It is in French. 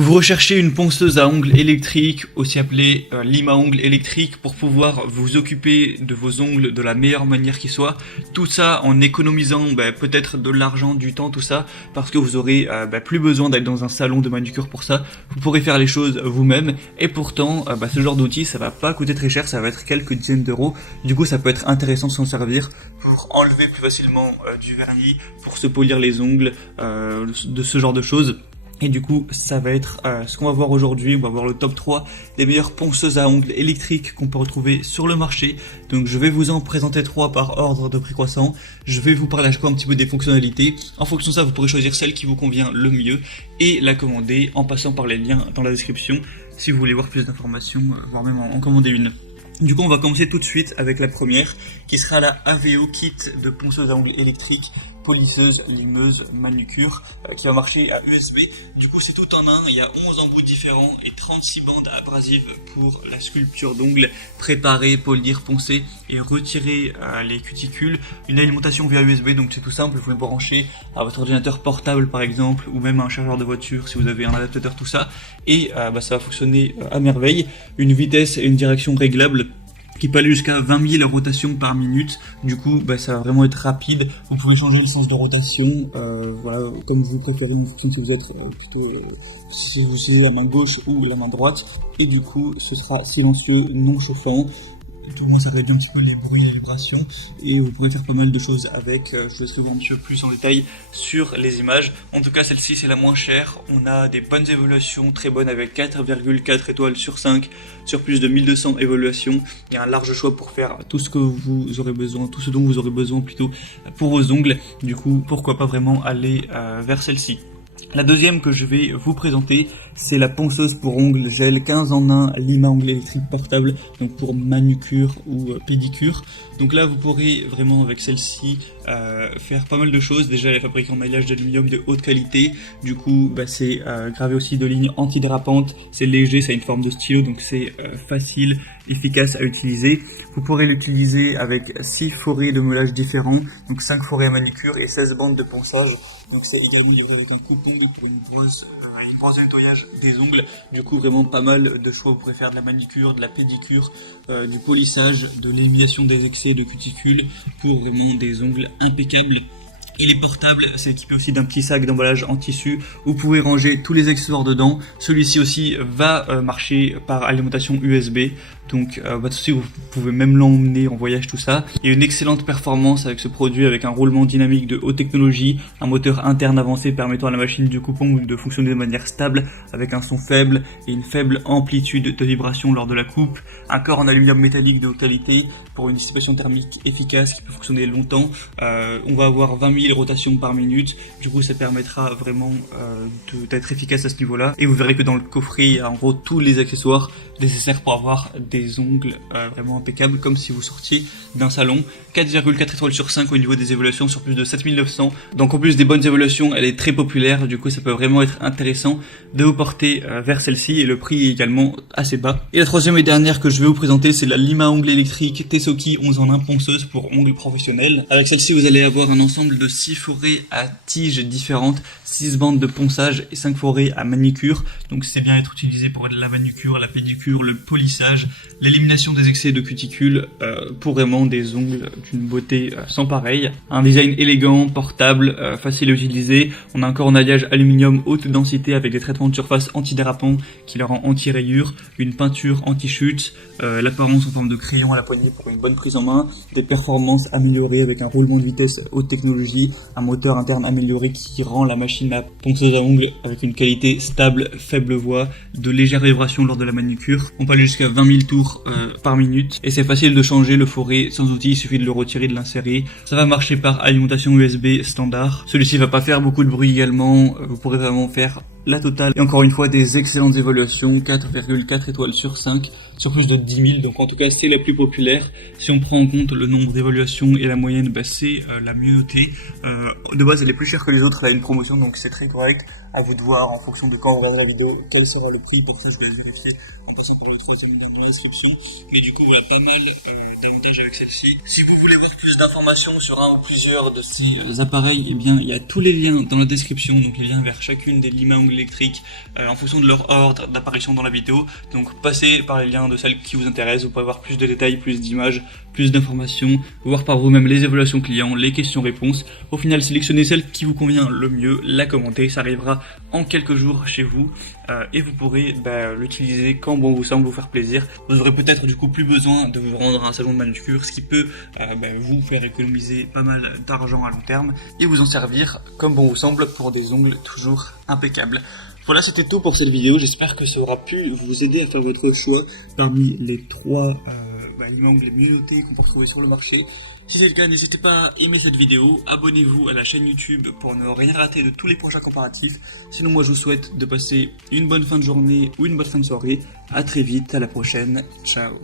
Vous recherchez une ponceuse à ongles électrique, aussi appelée lime à ongles électrique, pour pouvoir vous occuper de vos ongles de la meilleure manière qui soit. Tout ça en économisant peut-être de l'argent, du temps, tout ça, parce que vous aurez plus besoin d'être dans un salon de manucure pour ça. Vous pourrez faire les choses vous-même, et pourtant ce genre d'outil ça va pas coûter très cher, ça va être quelques dizaines d'euros. Du coup ça peut être intéressant de s'en servir pour enlever plus facilement du vernis, pour se polir les ongles, de ce genre de choses. Et du coup, ça va être ce qu'on va voir aujourd'hui. On va voir le top 3 des meilleures ponceuses à ongles électriques qu'on peut retrouver sur le marché. Donc je vais vous en présenter 3 par ordre de prix croissant. Je vais vous parler à chaque fois un petit peu des fonctionnalités. En fonction de ça, vous pourrez choisir celle qui vous convient le mieux et la commander en passant par les liens dans la description si vous voulez voir plus d'informations, voire même en commander une. Du coup, on va commencer tout de suite avec la première, qui sera la AVO Kit de ponceuse à ongles électrique, polisseuse, limeuse, manucure, qui va marcher à USB. Du coup, c'est tout en un, il y a 11 embouts différents et 36 bandes abrasives pour la sculpture d'ongles, préparer, polir, poncer et retirer les cuticules. Une alimentation via USB, donc c'est tout simple, vous le branchez à votre ordinateur portable par exemple, ou même à un chargeur de voiture si vous avez un adaptateur, tout ça, et ça va fonctionner à merveille. Une vitesse et une direction réglables, qui peut aller jusqu'à 20 000 rotations par minute. Du coup, ça va vraiment être rapide. Vous pouvez changer le sens de rotation, voilà, comme vous préférez, une fonction si vous êtes si vous utilisez la main gauche ou la main droite. Et du coup, ce sera silencieux, non chauffant. Tout le monde, ça réduit un petit peu les bruits et les vibrations, et vous pourrez faire pas mal de choses avec. Je vais souvent un petit peu plus en détail sur les images. En tout cas, celle-ci c'est la moins chère. On a des bonnes évaluations, très bonnes, avec 4,4 étoiles sur 5 sur plus de 1200 évaluations. Il y a un large choix pour faire tout ce que vous aurez besoin, tout ce dont vous aurez besoin plutôt pour vos ongles. Du coup, pourquoi pas vraiment aller vers celle-ci. La deuxième que je vais vous présenter, c'est la ponceuse pour ongles gel 15 en 1 lime à ongles électrique portable, donc pour manucure ou pédicure. Donc là vous pourrez vraiment avec celle-ci faire pas mal de choses. Déjà elle est fabriquée en maillage d'aluminium de haute qualité, du coup c'est gravé aussi de lignes antidérapantes, c'est léger, ça a une forme de stylo, donc c'est facile, efficace à utiliser. Vous pourrez l'utiliser avec 6 forêts de meulage différents, donc 5 forêts à manucure et 16 bandes de ponçage. Donc c'est également livré avec un coupon pour une brosse de nettoyage des ongles. Du coup vraiment pas mal de choix. Vous pourrez faire de la manicure, de la pédicure, du polissage, de l'élimination des excès de cuticules pour vraiment des ongles impeccables. Il est portable, c'est équipé aussi d'un petit sac d'emballage en tissu. Vous pouvez ranger tous les accessoires dedans. Celui-ci aussi va marcher par alimentation USB. Donc vous pouvez même l'emmener en voyage, tout ça. Il y a une excellente performance avec ce produit, avec un roulement dynamique de haute technologie, un moteur interne avancé permettant à la machine du coupon de fonctionner de manière stable, avec un son faible et une faible amplitude de vibration lors de la coupe. Un corps en aluminium métallique de haute qualité pour une dissipation thermique efficace qui peut fonctionner longtemps. On va avoir 20 000 rotations par minute. Du coup ça permettra vraiment d'être efficace à ce niveau-là. Et vous verrez que dans le coffret, il y a en gros tous les accessoires nécessaires pour avoir des ongles vraiment impeccables, comme si vous sortiez d'un salon. 4,4 étoiles sur 5 au niveau des évaluations sur plus de 7900. Donc en plus des bonnes évaluations, elle est très populaire, du coup ça peut vraiment être intéressant de vous porter vers celle-ci, et le prix est également assez bas. Et la troisième et dernière que je vais vous présenter, c'est la lime à ongles électrique Tesoki 11 en 1 ponceuse pour ongles professionnels. Avec celle-ci vous allez avoir un ensemble de 6 forêts à tiges différentes, 6 bandes de ponçage et 5 forêts à manicure. Donc c'est bien être utilisé pour la manucure, la pédicure, le polissage, l'élimination des excès de cuticules, pour vraiment des ongles d'une beauté sans pareil. Un design élégant, portable, facile à utiliser. On a encore un alliage aluminium haute densité avec des traitements de surface antidérapants qui le rend anti-rayures, une peinture anti-chute, l'apparence en forme de crayon à la poignée pour une bonne prise en main, des performances améliorées avec un roulement de vitesse haute technologie, un moteur interne amélioré qui rend la machine à ponceuse à ongles avec une qualité stable, faible voix, de légères vibrations lors de la manucure. On peut aller jusqu'à 20 000 tours par minute, et c'est facile de changer le forêt sans outil, il suffit de le retirer, de l'insérer. Ça va marcher par alimentation USB standard. Celui-ci va pas faire beaucoup de bruit également, vous pourrez vraiment faire la totale. Et encore une fois, des excellentes évaluations, 4,4 étoiles sur 5 sur plus de 10 000. Donc en tout cas, c'est la plus populaire. Si on prend en compte le nombre d'évaluations et la moyenne, c'est la mieux notée. De base, elle est plus chère que les autres, elle a une promotion, donc c'est très correct. À vous de voir en fonction de quand vous regardez la vidéo, quel sera le prix. Pour ça, je vais le vérifier en passant par le troisième lien de la description. Et du coup, voilà pas mal d'avantages avec celle-ci. Si vous voulez voir plus d'informations sur un ou plusieurs de ces appareils, eh bien, il y a tous les liens dans la description, donc les liens vers chacune des limes à ongles électriques en fonction de leur ordre d'apparition dans la vidéo. Donc passez par les liens de celles qui vous intéressent, vous pouvez avoir plus de détails, plus d'images, plus d'informations, voir par vous-même les évaluations clients, les questions-réponses. Au final, sélectionnez celle qui vous convient le mieux, la commentez, ça arrivera en quelques jours chez vous et vous pourrez l'utiliser quand bon vous semble, vous faire plaisir. Vous aurez peut-être du coup plus besoin de vous rendre à un salon de manucure, ce qui peut vous faire économiser pas mal d'argent à long terme et vous en servir comme bon vous semble pour des ongles toujours impeccables. Voilà, c'était tout pour cette vidéo, j'espère que ça aura pu vous aider à faire votre choix parmi les 3 ongles les mieux notés qu'on peut retrouver sur le marché. Si c'est le cas, n'hésitez pas à aimer cette vidéo, abonnez-vous à la chaîne YouTube pour ne rien rater de tous les prochains comparatifs. Sinon moi je vous souhaite de passer une bonne fin de journée ou une bonne fin de soirée. À très vite, à la prochaine, ciao.